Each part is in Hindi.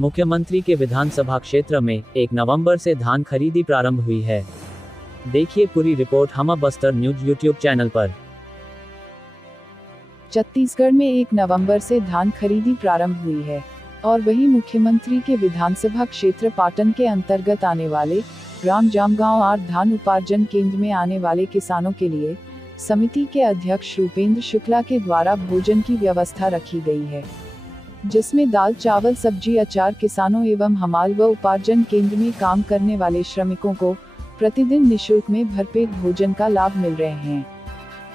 मुख्यमंत्री के विधानसभा क्षेत्र में 1 नवंबर से धान खरीदी प्रारंभ हुई है। देखिए पूरी रिपोर्ट हम बस्तर न्यूज यूट्यूब चैनल पर। छत्तीसगढ़ में 1 नवंबर से धान खरीदी प्रारंभ हुई है और वही मुख्यमंत्री के विधानसभा क्षेत्र पाटन के अंतर्गत आने वाले ग्राम जामगांव और धान उपार्जन केंद्र में आने वाले किसानों के लिए समिति के अध्यक्ष रूपेंद्र शुक्ला के द्वारा भोजन की व्यवस्था रखी गई है, जिसमें दाल चावल सब्जी अचार किसानों एवं हमाल व उपार्जन केंद्र में काम करने वाले श्रमिकों को प्रतिदिन निःशुल्क में भरपेट भोजन का लाभ मिल रहे हैं।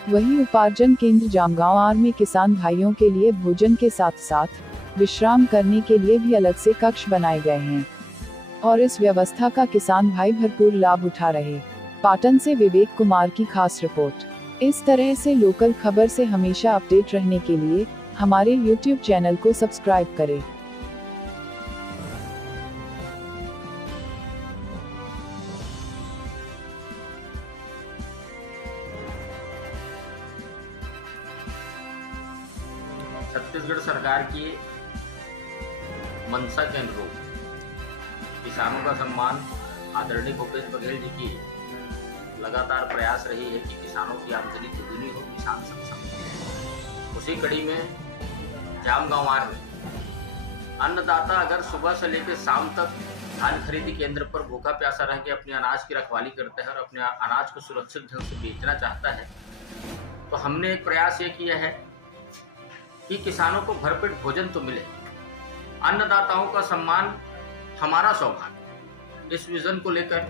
वहीं उपार्जन केंद्र जामगांव आर में किसान भाइयों के लिए भोजन के साथ साथ विश्राम करने के लिए भी अलग से कक्ष बनाए गए हैं और इस व्यवस्था का किसान भाई भरपूर लाभ उठा रहे। पाटन से विवेक कुमार की खास रिपोर्ट। इस तरह से लोकल खबर से हमेशा अपडेट रहने के लिए हमारे YouTube चैनल को सब्सक्राइब करें। छत्तीसगढ़ सरकार की मंशा के अनुरूप किसानों का सम्मान आदरणीय भूपेश बघेल जी की लगातार प्रयास रही है कि किसानों की आमदनी दुगुनी हो, किसान सक्षम हो। उसी कड़ी में जामगांव आर में अन्नदाता अगर सुबह से लेकर शाम तक धान खरीदी केंद्र पर भूखा प्यासा रह के अपने अनाज की रखवाली करता है और अपने अनाज को सुरक्षित ढंग से बेचना चाहता है, तो हमने एक प्रयास ये किया है कि किसानों को भरपेट भोजन तो मिले, अन्नदाताओं का सम्मान हमारा सौभाग्य। इस विजन को लेकर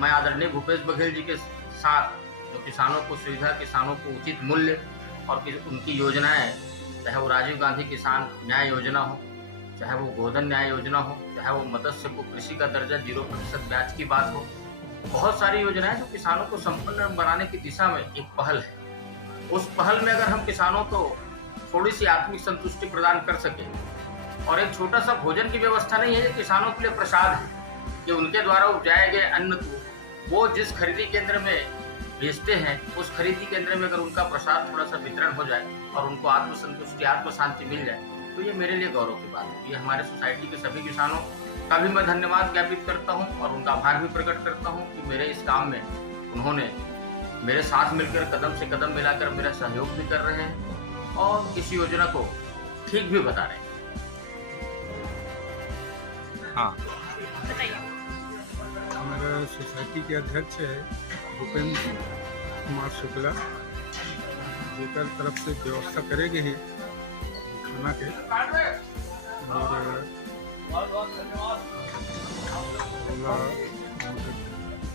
मैं आदरणीय भूपेश बघेल जी के साथ जो किसानों को सुविधा, किसानों को उचित मूल्य और उनकी योजनाएं, चाहे वो राजीव गांधी किसान न्याय योजना हो, चाहे वो गोधन न्याय योजना हो, चाहे वो मत्स्य को कृषि का दर्जा 0% ब्याज की बात हो, बहुत सारी योजनाएं जो किसानों को संपन्न बनाने की दिशा में एक पहल है। उस पहल में अगर हम किसानों को थोड़ी सी आत्मिक संतुष्टि प्रदान कर सके और एक छोटा सा भोजन की व्यवस्था नहीं है, ये किसानों के लिए प्रसाद है कि उनके द्वारा उपजाए गए अन्न को वो जिस खरीदी केंद्र में बेचते हैं, उस खरीदी केंद्र में अगर उनका प्रसाद थोड़ा सा वितरण हो जाए और उनको आत्मसंतुष्टि, आत्म शांति मिल जाए, तो ये मेरे लिए गौरव की बात है। ये हमारे सोसाइटी के सभी किसानों का भी मैं धन्यवाद ज्ञापित करता हूँ और उनका आभार भी प्रकट करता हूँ कि मेरे इस काम में उन्होंने मेरे साथ मिलकर कदम से कदम मिलाकर मेरा सहयोग भी कर रहे हैं और इस योजना को ठीक भी बता रहे हैं। हाँ, हमारे सोसाइटी के अध्यक्ष है भूपेंद्र कुमार शुक्ला, जेकर तरफ से व्यवस्था करेंगे ही खाना के और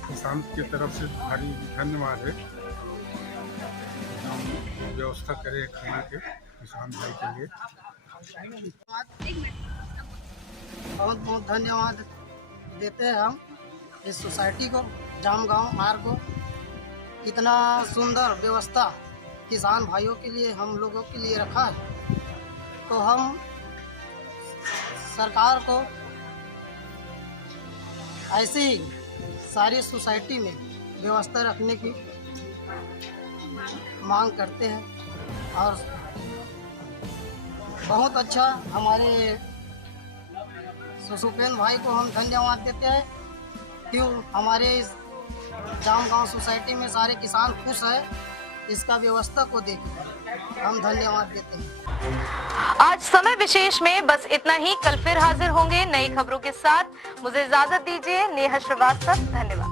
किसान की तरफ से भारी धन्यवाद है। हम व्यवस्था करें खाना के किसान भाई के लिए। बहुत बहुत धन्यवाद देते हैं हम इस सोसाइटी को, जामगांव आर को। इतना सुंदर व्यवस्था किसान भाइयों के लिए, हम लोगों के लिए रखा है, तो हम सरकार को ऐसे ही सारी सोसाइटी में व्यवस्था रखने की मांग करते हैं और बहुत अच्छा हमारे सुपेन भाई को हम धन्यवाद देते हैं क्यों हमारे इस जामगांव सोसाइटी में सारे किसान खुश है। इसका व्यवस्था को देख हम धन्यवाद देते हैं। आज समय विशेष में बस इतना ही। कल फिर हाजिर होंगे नई खबरों के साथ। मुझे इजाजत दीजिए। नेहा श्रीवास्तव, धन्यवाद।